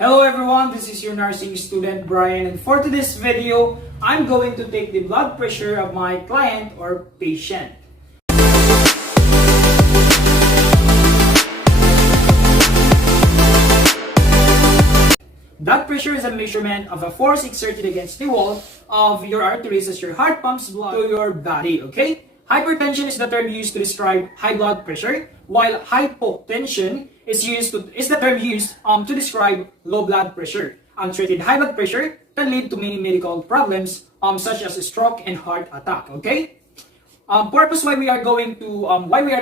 Hello everyone, this is your nursing student Brian, and for today's video, I'm going to take the blood pressure of my client or patient. Blood pressure is a measurement of a force exerted against the wall of your arteries as your heart pumps blood to your body, okay? Hypertension is the term used to describe high blood pressure, while hypotension is the term used to describe low blood pressure. Untreated high blood pressure can lead to many medical problems such as a stroke and heart attack, okay? Purpose why we are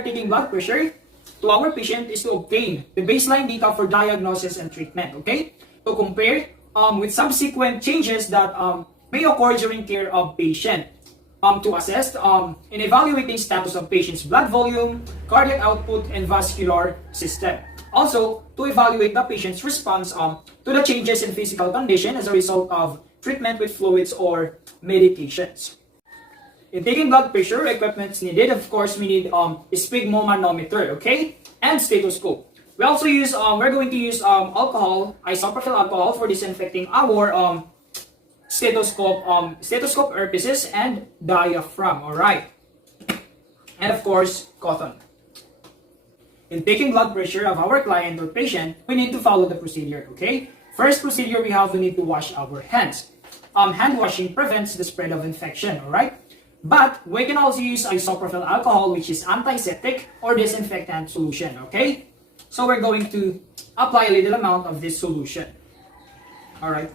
taking blood pressure to our patient is to obtain the baseline data for diagnosis and treatment, okay? To compare with subsequent changes that may occur during care of patient. To assess in evaluating status of patient's blood volume, cardiac output, and vascular system. Also, to evaluate the patient's response to the changes in physical condition as a result of treatment with fluids or medications. In taking blood pressure, equipment needed, of course, we need a sphygmomanometer, okay, and stethoscope. We also use, we're going to use alcohol, isopropyl alcohol for disinfecting our stethoscope earpieces and diaphragm, alright. And of course, cotton. In taking blood pressure of our client or patient, we need to follow the procedure, okay? First procedure we need to wash our hands. Hand washing prevents the spread of infection, alright? But we can also use isopropyl alcohol, which is antiseptic or disinfectant solution, okay? So we're going to apply a little amount of this solution. Alright.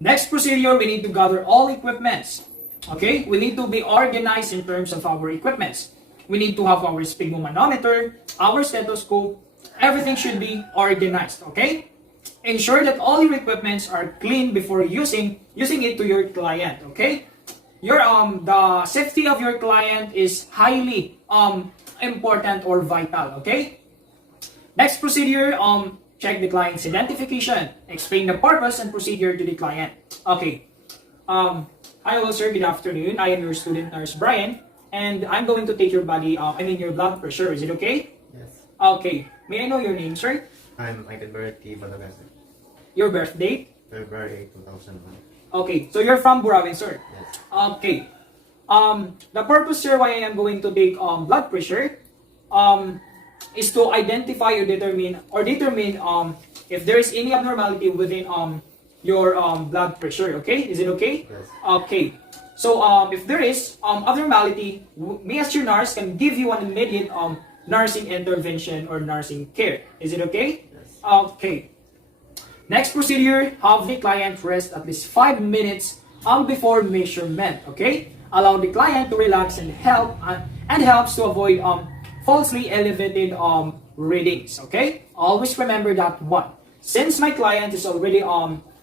Next procedure, we need to gather all equipments. Okay? We need to be organized in terms of our equipments. We need to have our sphygmomanometer, our stethoscope. Everything should be organized. Okay? Ensure that all your equipments are clean before using it to your client. Okay? The safety of your client is highly important or vital. Okay? Next procedure, check the client's identification. Explain the purpose and procedure to the client. Okay. Hello sir, good afternoon. I am your student nurse Brian, and I'm going to take your your blood pressure. Is it okay? Yes. Okay. May I know your name, sir? I'm Michael Bertie Madagascar. Your birth date? February 2001. Okay. So you're from Burawin, sir? Yes. Okay. The purpose, sir, why I am going to take blood pressure is to identify or determine if there is any abnormality within your blood pressure. Okay, is it okay? Yes. Okay. So if there is abnormality, me as your nurse can give you an immediate nursing intervention or nursing care. Is it okay? Yes. Okay. Next procedure: have the client rest at least 5 minutes before measurement. Okay, allow the client to relax and helps to avoid falsely elevated readings. Okay, always remember that one. Since my client is already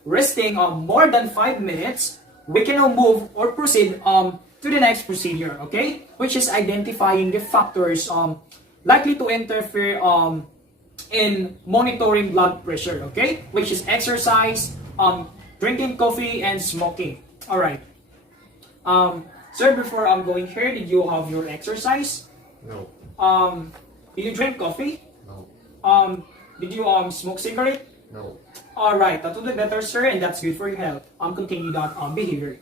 resting more than 5 minutes, we can now move or proceed to the next procedure, okay, which is identifying the factors likely to interfere in monitoring blood pressure, okay, which is exercise, drinking coffee, and smoking. All right. Sir, before I'm going here, did you have your exercise? No. Did you drink coffee? No. Did you smoke cigarette? No. All right, that will be better, sir, and that's good for your health. Continue that behavior.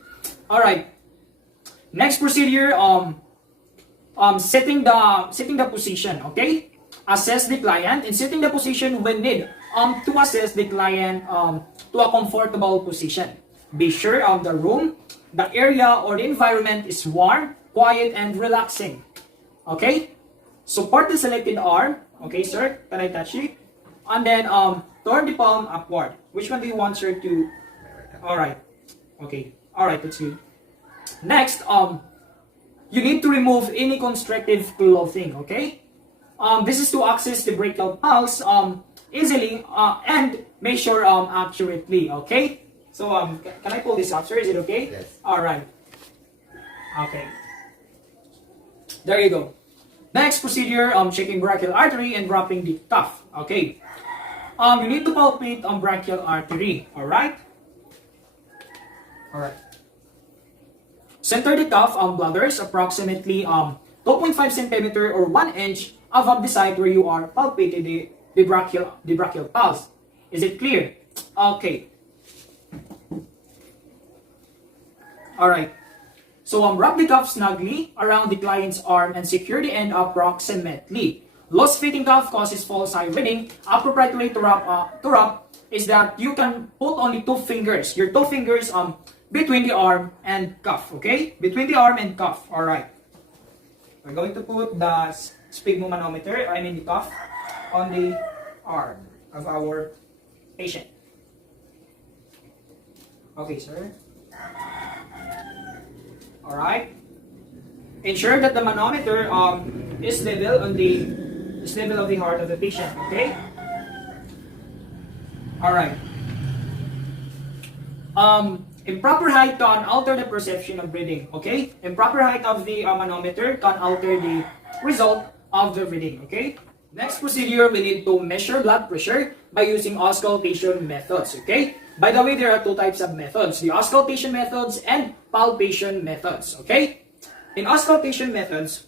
All right. Next procedure, setting the position. Okay, assess the client and setting the position when need to assess the client to a comfortable position. Be sure the room, the area, or the environment is warm, quiet, and relaxing. Okay, support the selected arm. Okay, sir, can I touch you? And then turn the palm upward. Which one do you want, sir, to? All right. Okay. All right, that's good. Next, you need to remove any constrictive clothing. Okay. This is to access the brachial pulse easily and measure accurately. Okay. So can I pull this up, sir? Is it okay? Yes. All right. Okay. There you go. Next procedure, checking brachial artery and dropping the cuff. Okay. You need to palpate on brachial artery. Alright? Alright. Center the cuff bladders approximately 2.5 centimeter or 1 inch above the site where you are palpating the brachial pulse. Is it clear? Okay. Alright. So wrap the cuff snugly around the client's arm and secure the end approximately. Loose fitting cuff causes false eye reading. Appropriate way to wrap is that you can put only two fingers, your two fingers between the arm and cuff, okay? Between the arm and cuff, alright. We're going to put the sphygmomanometer, I mean the cuff, on the arm of our patient. Okay, sir. Alright. Ensure that the manometer is level on the level of the heart of the patient, okay? Alright. Improper height can alter the perception of breathing, okay? Improper height of the manometer can alter the result of the reading, okay? Next procedure, we need to measure blood pressure by using auscultation methods, okay? By the way, there are two types of methods, the auscultation methods and palpation methods, okay? In auscultation methods,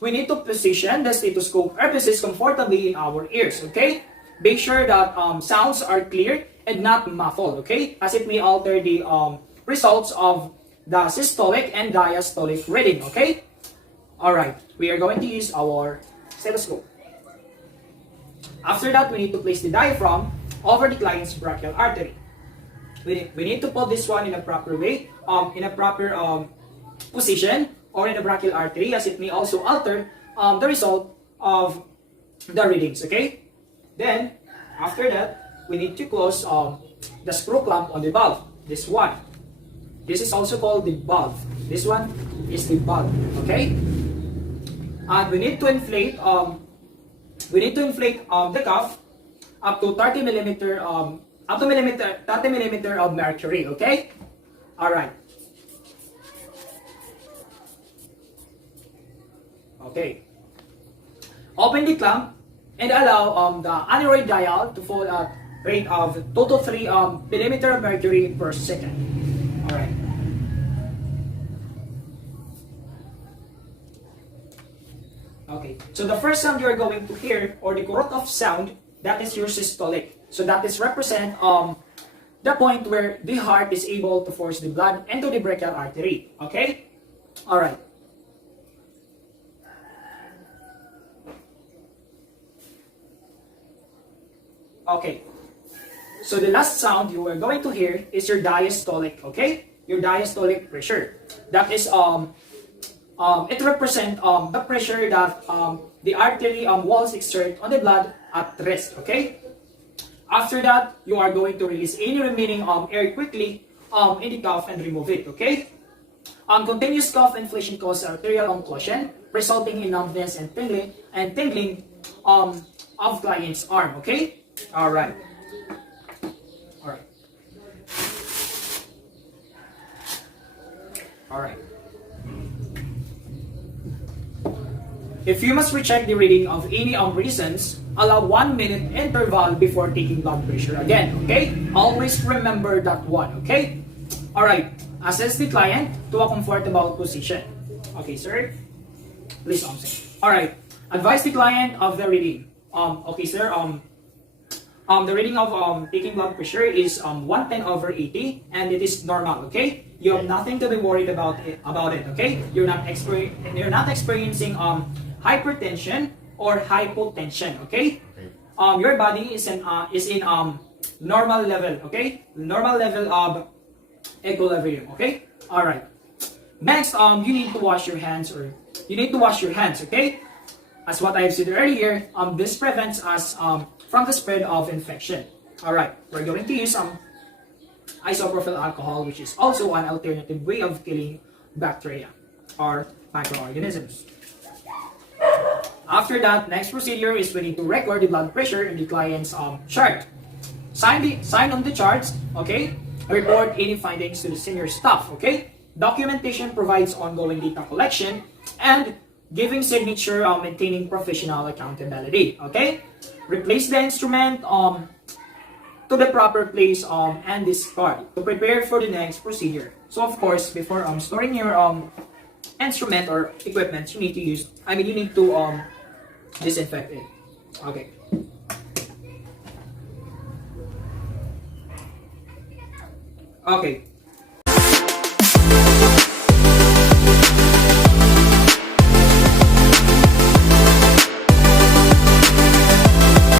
we need to position the stethoscope earpieces comfortably in our ears, okay? Make sure that sounds are clear and not muffled, okay? As it may alter the results of the systolic and diastolic reading, okay? Alright, we are going to use our stethoscope. After that, we need to place the diaphragm over the client's brachial artery. We need to put this one in a proper way, in a proper position, or in the brachial artery, as it may also alter the result of the readings, okay? Then, after that, we need to close the screw clamp on the valve. This one. This is also called the valve. This one is the valve, okay? And we need to inflate the cuff up to 30 millimeter of mercury, okay? Alright. Okay. Open the clamp and allow the aneroid dial to fall at rate of 2 to 3 millimeter of mercury per second. Alright. Okay, so the first sound you are going to hear, or the corot of sound, that is your systolic. So that is represent the point where the heart is able to force the blood into the brachial artery. Okay? Alright. Okay. So the last sound you are going to hear is your diastolic, okay? Your diastolic pressure. That is it represents the pressure that the artery walls exert on the blood at rest, okay? After that, you are going to release any remaining air quickly in the cuff and remove it, okay? Continuous cuff inflation causes arterial occlusion, resulting in numbness and tingling of client's arm, okay? Alright. Alright. Alright. If you must recheck the reading of any reasons, allow 1 minute interval before taking blood pressure again, okay? Always remember that one, okay? Alright, assess the client to a comfortable position. Okay, sir? Please sit. Alright, advise the client of the reading. Okay, sir, the reading of taking blood pressure is 110/80, and it is normal, okay? You have nothing to be worried about it, okay? You're not experiencing hypertension or hypotension, okay? Your body is in normal level, okay? Normal level of equilibrium, okay? All right. Next, you need to wash your hands, okay? As what I have said earlier, this prevents us from the spread of infection. All right, we're going to use isopropyl alcohol, which is also an alternative way of killing bacteria or microorganisms. After that, next procedure is we need to record the blood pressure in the client's chart. Sign on the charts, okay? Report any findings to the senior staff, okay? Documentation provides ongoing data collection and giving signature, maintaining professional accountability, okay? Replace the instrument to the proper place and discard to prepare for the next procedure. So of course, before storing your instrument or equipment, you need to disinfect it. Okay. Okay.